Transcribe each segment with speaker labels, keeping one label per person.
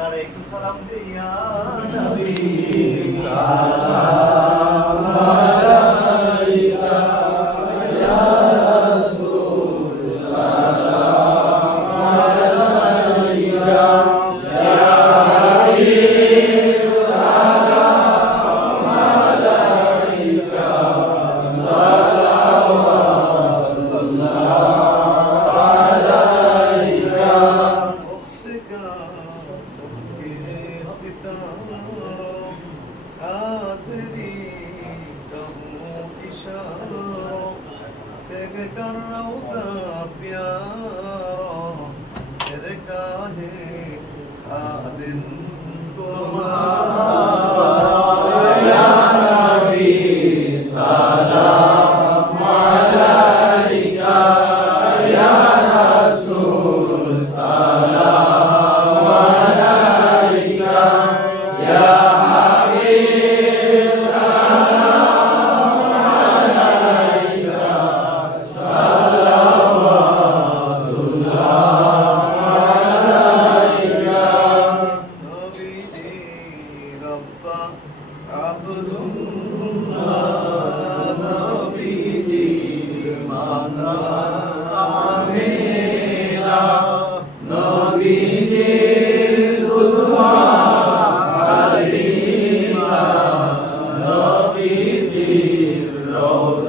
Speaker 1: দাঁড়ায় একটু সালাম দিয়া নবী تذكر روزة بيارة تركاه آل ترى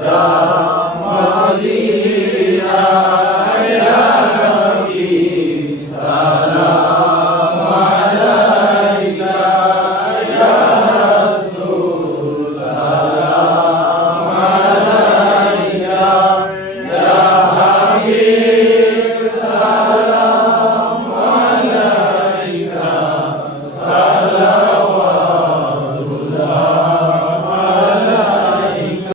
Speaker 1: God.